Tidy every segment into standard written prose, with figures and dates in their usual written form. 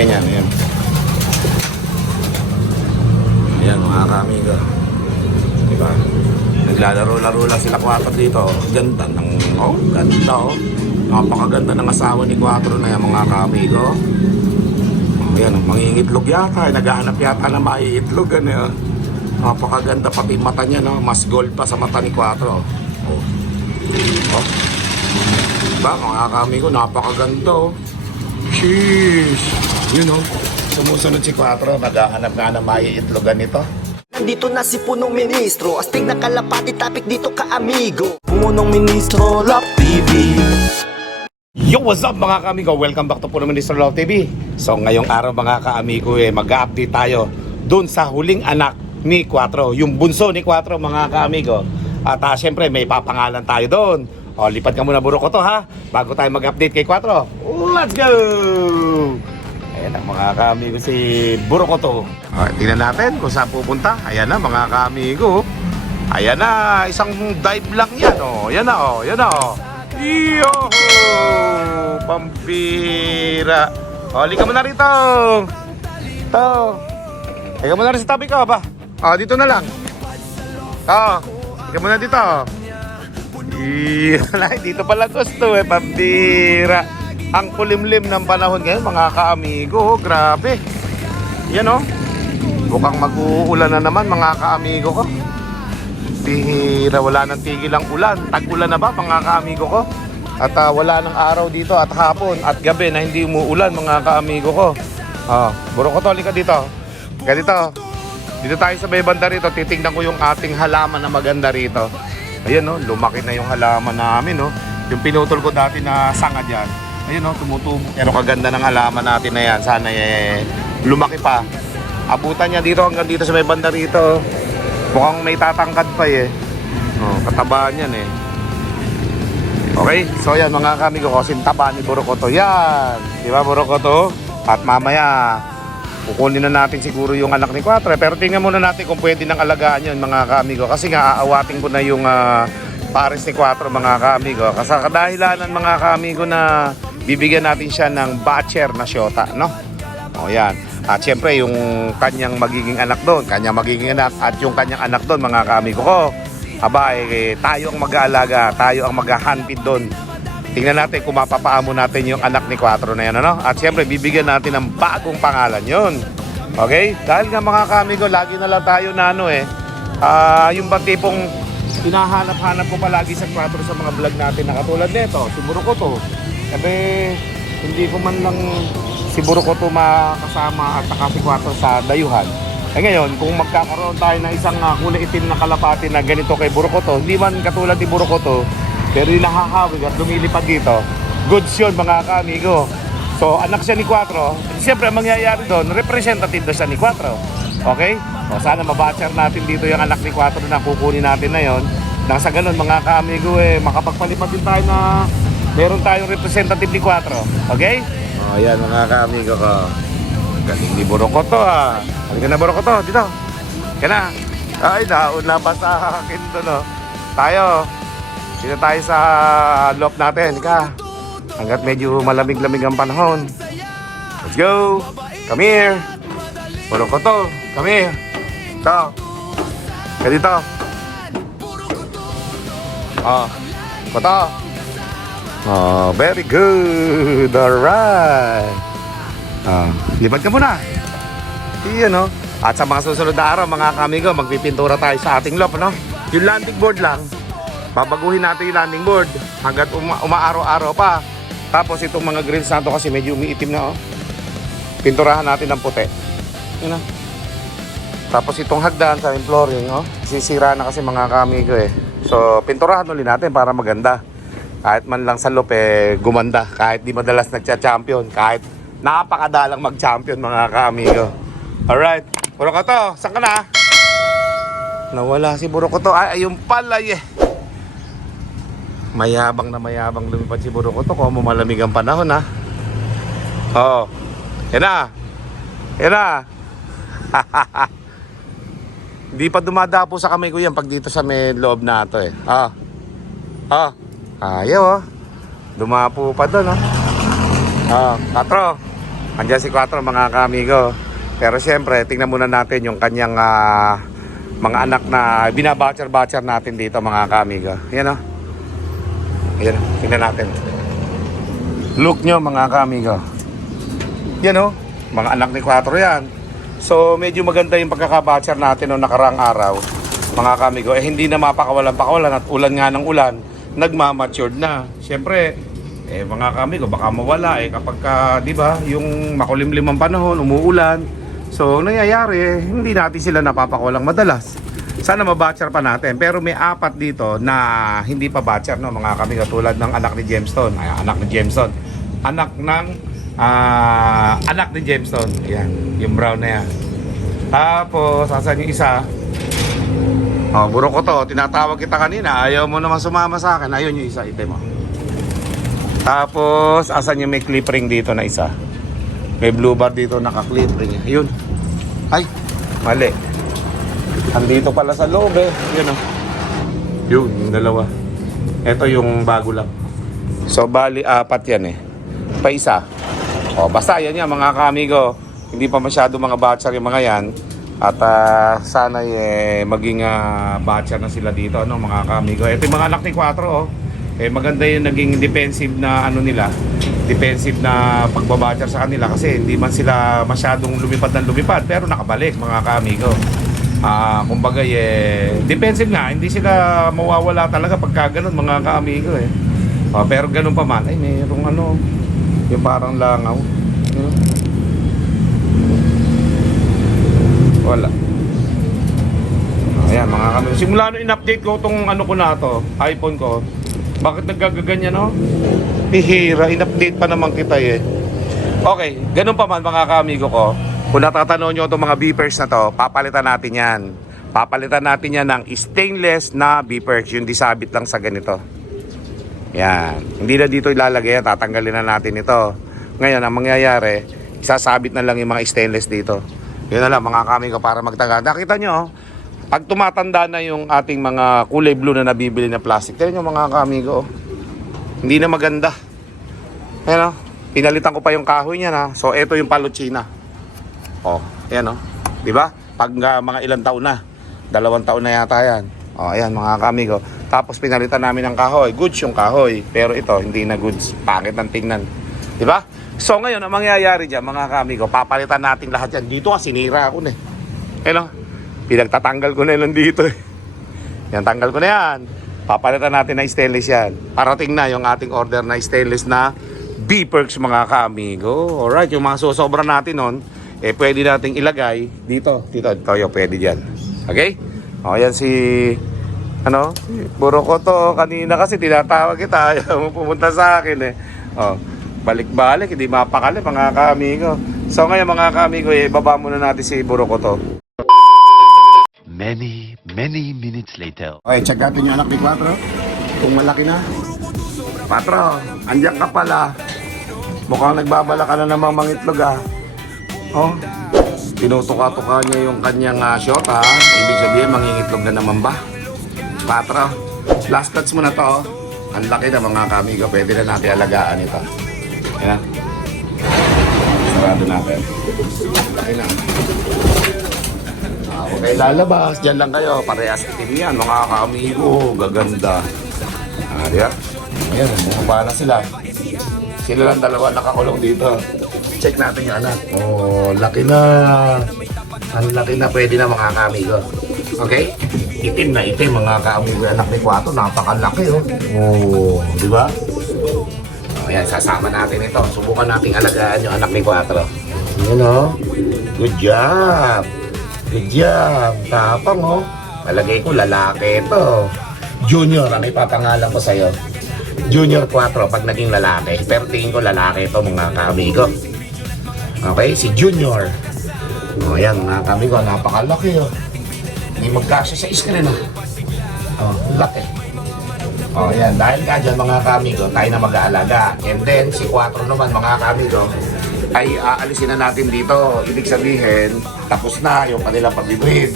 Ayan, ayan. Ayan mga kamigo. Diba? Naglalaro-laro lang sila 4 dito. Ganda ng, ganda Napakaganda ng asawa ni 4 na yan mga kamigo. Ayan, mangingitlog yata. Naghahanap yata na maiitlog. Ano, napakaganda pati mata niya. No? Mas gold pa sa mata ni 4. Diba mga kamigo, napakaganda. Sheesh. Yun sumusunod si 4. Naghahanap nga na maiitlogan nito. Nandito na si Punong Ministro, astig na kalapati, topic dito ka amigo. Punong Ministro, Love TV. Yo, what's up mga kaamigo? Welcome back to Punong Ministro Love TV. So ngayong araw mga kaamigo mag-update tayo dun sa huling anak ni 4, yung bunso ni 4 mga kaamigo. At syempre may papangalan tayo doon. Lipat ka muna buro ko to ha, bago tayo mag-update kay 4. Let's go! Ayan ang mga kaamigo si Burokoto. Tingnan natin kung saan pupunta. Ayan na mga kaamigo. Ayan na, isang dive lang yan. Ayan na Ayan na Iyo! Pampira. Halika mo na rito. Ito. Halika mo na rin sa tabi ko ba? Dito na lang. Halika mo na dito. Iyo. Dito pala gusto pampira. Ang kulimlim ng panahon ngayon mga kaamigo, grabe. Yan mukhang mag-uulan na naman mga kaamigo ko. Bihira, wala nang tigil ang ulan. Tag-ulan na ba mga kaamigo ko? At wala nang araw dito at hapon at gabi na hindi umuulan mga kaamigo ko. Burokoto, halika dito. Halika dito. Dito tayo sa may banda rito, titingnan ko yung ating halaman na maganda rito. Ayan lumaki na yung halaman namin Yung pinutol ko dati na sanga dyan. Ayun tumutubo. Pero kaganda ng halaman natin na yan. Sana lumaki pa. Abutan niya dito hanggang dito sa may banda rito. Mukhang may tatangkad pa katabaan yan Okay, so yan mga kamigo, kasing taba ni Burokoto. Yan, di ba Burokoto? At mamaya kukunin na natin siguro yung anak ni 4. Pero tingnan muna natin kung pwede nang alagaan yun mga kamigo. Kasi nga aawatin ko na yung pares ni 4 mga kamigo. Kasi kadahilanan mga kamigo na bibigyan natin siya ng batcher na syota, yan. At syempre yung kanyang magiging anak doon, kanyang magiging anak at yung kanyang anak doon mga kaamigo ko. Tayo ang mag-aalaga, tayo ang mag-handpid doon. Tingnan natin kung mapapaamo natin yung anak ni 4 na yan, At syempre bibigyan natin ng bagong pangalan yon. Okay? Dahil nga mga kaamigo, lagi na lang tayo na yung bang tipong hinahanap-hanap ko palagi sa 4 sa mga vlog natin na katulad nito, si Burokoto. Hindi ko man lang si Burokoto makasama at saka si 4 sa dayuhan. Ngayon, kung magkakaroon tayo ng isang kulay itim na kalapati na ganito kay Burokoto, hindi man katulad ni Burokoto, pero yung nakahawig at lumilipad dito, goods yun mga kaamigo. So, anak siya ni 4. Siyempre, ang mangyayari doon, representative na siya ni 4. Okay? So, sana mabatcher natin dito yung anak ni 4 na kukunin natin na yon. Nang sa ganun, mga kaamigo, makapagpalipad din tayo na meron tayong representative ni 4. Okay? Ayan mga kaamigo ko. Galing ni Burokoto Halika na Burokoto, dito. Halika na. Ay, nauna pa sa akin doon Dito tayo sa loft natin. Halika. Hanggat medyo malamig-lamig ang panahon. Let's go. Come here. Burokoto, come here. Ito. Halika dito. Koto. Very good. Alright. Lipat ka muna. Iyan At sa mga susunod na araw mga kamigo, magpipintura tayo sa ating loft Yung landing board lang, babaguhin natin yung landing board hanggat umaaraw-araw pa. Tapos itong mga grills na to kasi medyo umiitim na pinturahan natin ng puti. Yun Tapos itong hagdan sa flooring sisira na kasi mga kamigo So pinturahan ulit natin para maganda. Kahit man lang sa loop gumanda. Kahit di madalas nagcha-champion. Kahit napakadalang mag-champion mga kaamigo. Alright, Burokoto, saan ka na? Nawala si Burokoto. Ayun pala Mayabang na mayabang lumipad si Burokoto kung malamig ang panahon Yan na. Yan na. Hindi pa dumadapo sa kamay ko yan pag dito sa may loob na ito Ayaw Dumapo pa doon 4. Andiyan si 4 mga kaamigo. Pero siyempre, tingnan muna natin yung kanyang mga anak na binabatcher-batcher natin dito mga kaamigo. Yan o. Yan o, tingnan natin. Look nyo mga kaamigo. Yan o, mga anak ni 4 yan. So medyo maganda yung pagkakabatcher natin noong nakaraang araw mga kaamigo. Hindi na mapakawalan-pakawalan at ulan nga ng ulan, nagmamatured na. Siyempre, mga kaamigo, baka mawala kapag di ba, yung makulimlim ang panahon, umuulan. So nangyayari, hindi natin sila napapakawalang madalas. Sana mabatcher pa natin. Pero may 4 dito na hindi pa batcher, no, mga kaamigo, tulad ng anak ni Gemstone. Anak ni Gemstone. Yan, yung brown na yan. Tapos, asan yung isa? Buro ko to. Tinatawag kita kanina. Ayaw mo naman sumama sa akin. Ayun yung isa, itim mo. Tapos, asan yung may clip ring dito na isa? May blue bar dito, naka-clip ring. Ayun. Ay, mali. Andito pala sa loob Yun o. Yun, yung dalawa. Ito yung bago lang. So, bali 4 yan Pa isa. Basta yan yan mga kaamigo. Hindi pa masyado mga batcher yung mga yan. At sana maging batcher na sila dito, no, mga kaamigo. Ito yung mga anak ni 4 maganda yung naging defensive na nila. Defensive na pagbabatcher sa kanila kasi hindi man sila masyadong lumipad ng lumipad pero nakabalik mga kaamigo. Kumbaga defensive nga, hindi sila mawawala talaga pagka ganun mga kaamigo pero ganun pa man, mayroong yung parang langaw. Wala. Ayan mga kaamigo. Simula nung in-update ko itong ko na to, iPhone ko. Bakit nagagaganyan Pihira, in-update pa naman kita Okay, ganun pa man mga kaamigo ko. Kung natatanong nyo itong mga beepers na to, papalitan natin yan. Papalitan natin yan ng stainless na beepers. Yung disabit lang sa ganito. Yan. Hindi na dito ilalagay yan. Tatanggalin na natin ito. Ngayon, ang mangyayari, isasabit na lang yung mga stainless dito. Yun na lang mga kaamigo para magtagal. Nakita nyo, pag tumatanda na yung ating mga kulay blue na nabibili na plastic, tignan nyo mga kaamigo, hindi na maganda. Ayan pinalitan ko pa yung kahoy niya So, ito yung paluchina. Ayan diba? Pag mga ilang taon na, 2 taon na yata yan. Ayan mga kaamigo. Tapos pinalitan namin ng kahoy. Goods yung kahoy. Pero ito, hindi na goods. Pangit ng tingnan. Diba? So ngayon, ang mangyayari dyan mga kaamigo, papalitan natin lahat yan. Dito sinira ako pinagtatanggal ko na yun dito Yan, tanggal ko na yan. Papalitan natin na stainless yan. Parating na yung ating order na stainless na beepers mga kaamigo. Alright, yung mga susobra natin nun, pwede nating ilagay dito. Ito yung pwede dyan. Okay? Yan si Buro ko to kanina kasi tinatawag kita. Ayaw mo pumunta sa akin balik-balik, hindi mapakali mga kaamigo. So ngayon mga kaamigo, baba muna natin si Buro ko to. Many minutes later. Okay, check natin yung anak ni 4. Kung malaki na. 4, andyan ka pala. Mukhang nagbabala ka na namang mangitlog tinutuka-tuka niya yung kanyang shot Ibig sabihin, mangingitlog na naman ba? 4, last touch mo na to. Ang laki na mga kaamigo, pwede na natin alagaan ito. Yan sarado natin. Laki na. Okay, lalabas. Diyan lang kayo. Parehas itim yan, mga kaamigo. Gaganda. Diba? Ayan, bumaba na sila. Sila lang 2 nakakulong dito. Check natin yung anak. Laki na. Ang laki na. Pwede na mga kaamigo. Okay? Itim na itim mga kaamigo. Anak ni 4. Napakalaki diba? Ayan, sasama natin ito. Subukan nating alagaan yung anak ni 4. Ayan Good job. Good job. Tapang Palagay ko lalaki ito. Junior ang ipapangalan ko sa'yo. Junior 4 pag naging lalaki. Pero tingin ko lalaki ito mga kaamigo. Okay, si Junior. Ayan mga kaamigo, napakalaki Hindi magkasya sa screen laki. Ayan, dahil ka dyan mga kaamigo, tayo na mag-aalaga. And then si 4 naman mga kaamigo, ay aalisin na natin dito. Ibig sabihin, tapos na yung kanilang pag-breed.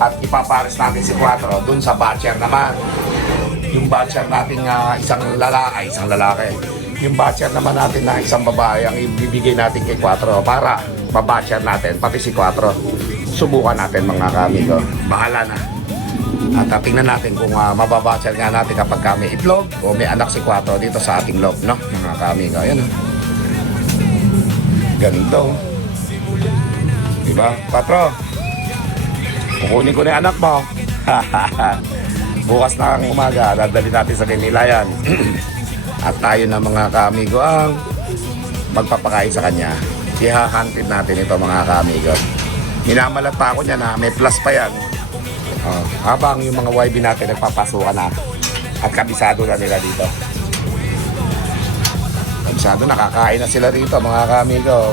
At ipapares natin si 4 dun sa batcher naman. Yung batcher natin isang lalaki. yung batcher naman natin na isang babae ang ibibigay natin kay 4 para mabatcher natin, pati si 4. Subukan natin mga kamigo. Bahala na. At tingnan natin kung mababatcher nga natin kapag kami itlog o may anak si 4 dito sa ating loob, no? Mga kamigo. Ayan, no? Ganito. Diba? 4. Kukunin ko na yung anak mo. Bukas na ang umaga, dadali natin sa Kinilayan. At tayo na mga kamigo ang magpapakain sa kanya. Ihahuntid natin ito mga kamigo. Minamalat pa ako niya na may plus pa yan. Habang yung mga YB natin nagpapasukan na. At kabisado na nila dito. Kabisado, nakakain na sila rito mga kamigo.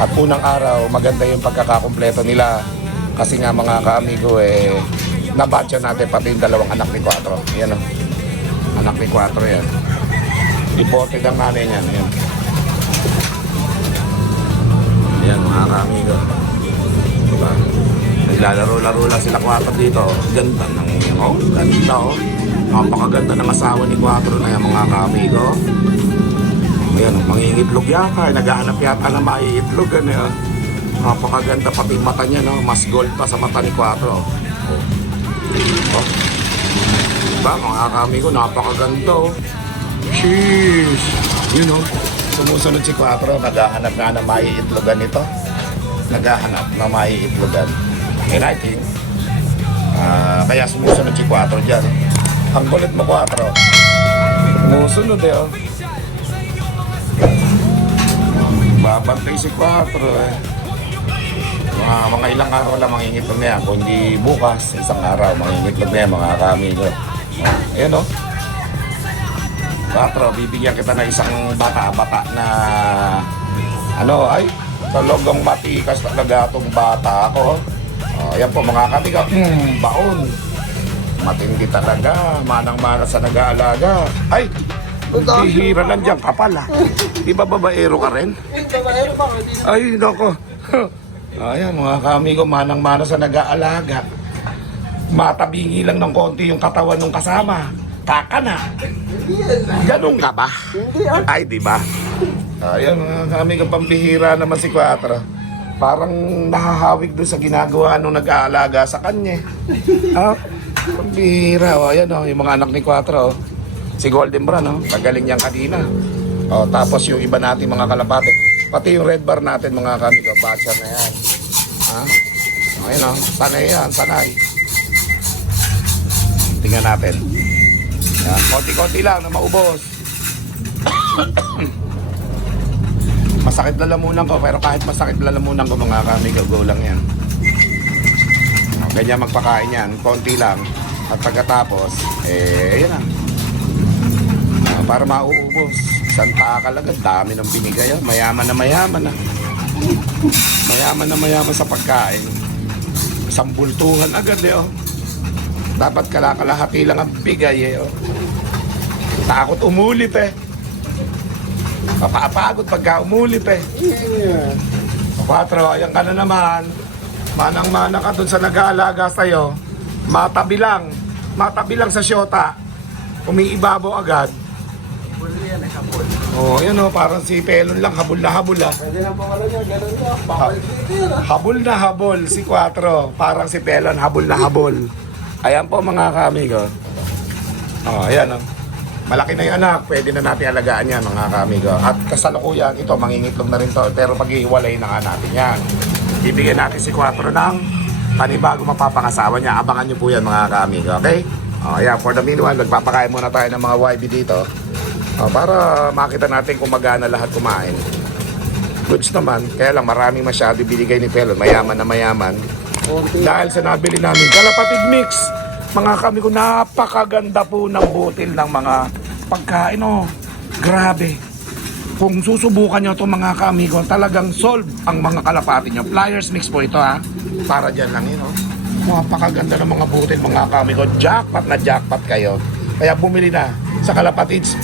At unang araw, maganda yung pagkakakumpleto nila. Kasi nga mga kamigo nabatcha natin pati yung dalawang anak ni 4. Yan o. Anak ni 4 yan. Reported ang nanay niyan. Yan. Yan mga kamigo. Diba? Naglalaro-laro lang sila 4 dito. Ganda ng ganda o. Napakaganda ng asawa ni 4 na yan mga kamigo. Ayan, mangingitlog yata. Naghahanap yata na maiitlog. Ano yan. Napakaganda pati yung mata niya, no? Mas gold pa sa mata ni 4. Diba mga kamigo, napakaganda oh. Sheesh. Yun oh, sumusunod si 4. Naghahanap nga na maiitlogan ito. Naghahanap na maiitlogan. And I think kaya sumusunod si 4 dyan. Ang kulit mo 4. Sumusunod oh. Babantay si 4 mga ilang araw lang mangingitlog na yan. Kung hindi bukas, isang araw mangingitlog na yan mga kamigo. Ayan o. 4, bibigyan kita na isang bata-bata na talagang matikas talaga itong bata ako. Ayan po mga kamigo. Baon. Matindi talaga. Manang-mana sa nag-aalaga. Ay! Bihira lang dyan. Kapal ha. Di ba babaero ka rin? Babaero pa. Ay, nako. Ayan mga kamigo, manang-mana sa nag-aalaga. Matabingi lang ng konti yung katawan ng kasama. Taka na. Ganun ka ba? Ay, di ba? Ayan mga kamigo, pambihira naman si 4. Parang nahahawig doon sa ginagawa nung nag-aalaga sa kanya. Pambihira. Ayan yung mga anak ni 4. Si Golden Brown, tagaling niyang kanina. Tapos yung iba natin mga kalapate. Pati yung red bar natin mga kamigo, batcher na yan. Ayun sanay yan, sanay. Tingnan natin. Yan, konti-konti lang na maubos. Masakit lalamunan ko, pero kahit masakit lalamunan ko mga kamigo, go lang yan. Ganyan magpakain yan, konti lang. At pagkatapos, ayun na. Para mauubos. Isang takalaga, dami ng binigay. Mayaman na mayaman na. Mayaman na mayaman sa pagkain. Isang bultuhan agad Dapat kalakalahati lang ang bigay Takot umulip Papapagod pagka umulip 4, ayan ka na naman. Manang-mana ka dun sa nag-aalaga sa'yo. Matabi lang sa syota. Umiibabaw agad. Yan parang si Pelon lang, habol na habol Pwede lang pawala niya, gano'n niya. Bawal dito yan Habol na habol si 4. Parang si Pelon, habol na habol. Ayan po mga kamigo. Ayan Malaki na yung anak, pwede na natin alagaan yan mga kamigo. At kasalukuyan, ito mangingitlog na rin to. Pero pag-iwalay na nga natin yan. Bibigyan natin si 4 ng panibago mapapangasawa niya. Abangan nyo po yan mga kamigo, okay? Ayan, for the meanwhile, magpapakain muna tayo ng mga YB dito. Para makita natin kung magana lahat kumain. Goods naman, kaya lang maraming masyado binigay ni Pelon. Mayaman na mayaman. Dahil sa nabili namin kalapatid mix. Mga kamigo, napakaganda po ng butil ng mga pagkain. Grabe. Kung susubukan nyo itong mga kamigo, talagang solve ang mga kalapati nyo. Pliers mix po ito Para dyan lang yun Napakaganda ng mga butil mga kamigo. Jackpot na jackpot kayo. Kaya bumili na sa Kalapatids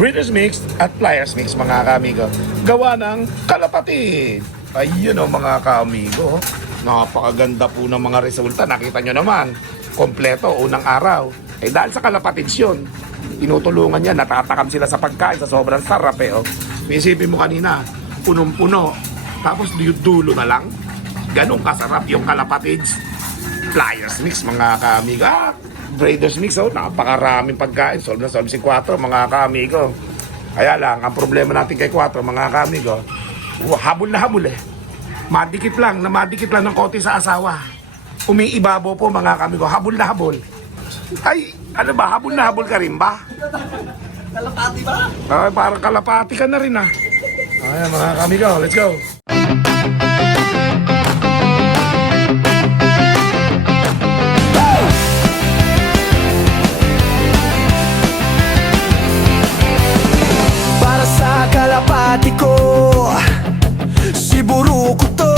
Breeders Mix at Pliers Mix mga kamigo. Gawa ng kalapatid. Ayun mga kamigo. Napakaganda po ng mga resulta. Nakita nyo naman. Kompleto unang araw. Dahil sa Kalapatids yun. tinutulungan niya, natatakam sila sa pagkain sa sobrang sarap eh. Oh. Isipin mo kanina, punong-puno, tapos dulo na lang. Ganun kasarap yung kalapatids. Flyers mix mga kaamiga. Traders mix, oh, napakaraming pagkain. Solve na solve si 4 mga kaamigo. Kaya lang, ang problema natin kay 4 mga kaamigo, habol na habol eh. Madikit lang ng konti sa asawa. Umiibabaw po mga kaamigo, habol na habol. Ay, ano ba, habol na habol ka rin ba? Kalapati ba? Ay, parang kalapati ka na rin ah. Ayan mga kaamigo, let's go. Para sa kalapati ko, si Buruko to,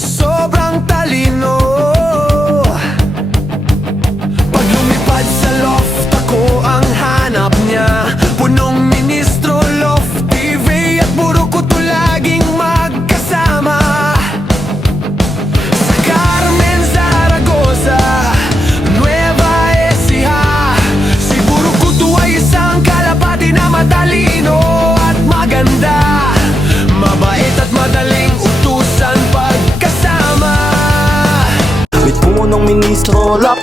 sobrang talino. Pag lumipad sa loft, ako ang hanap niya. Punong ministro, loft TV at Buruko to laging magkasama. Sa Carmen Zaragoza, Nueva Ecija, si Buruko to ay isang kalapati na matalino at maganda, mabait at madaling utusan pagkasama. May punong ministro, lap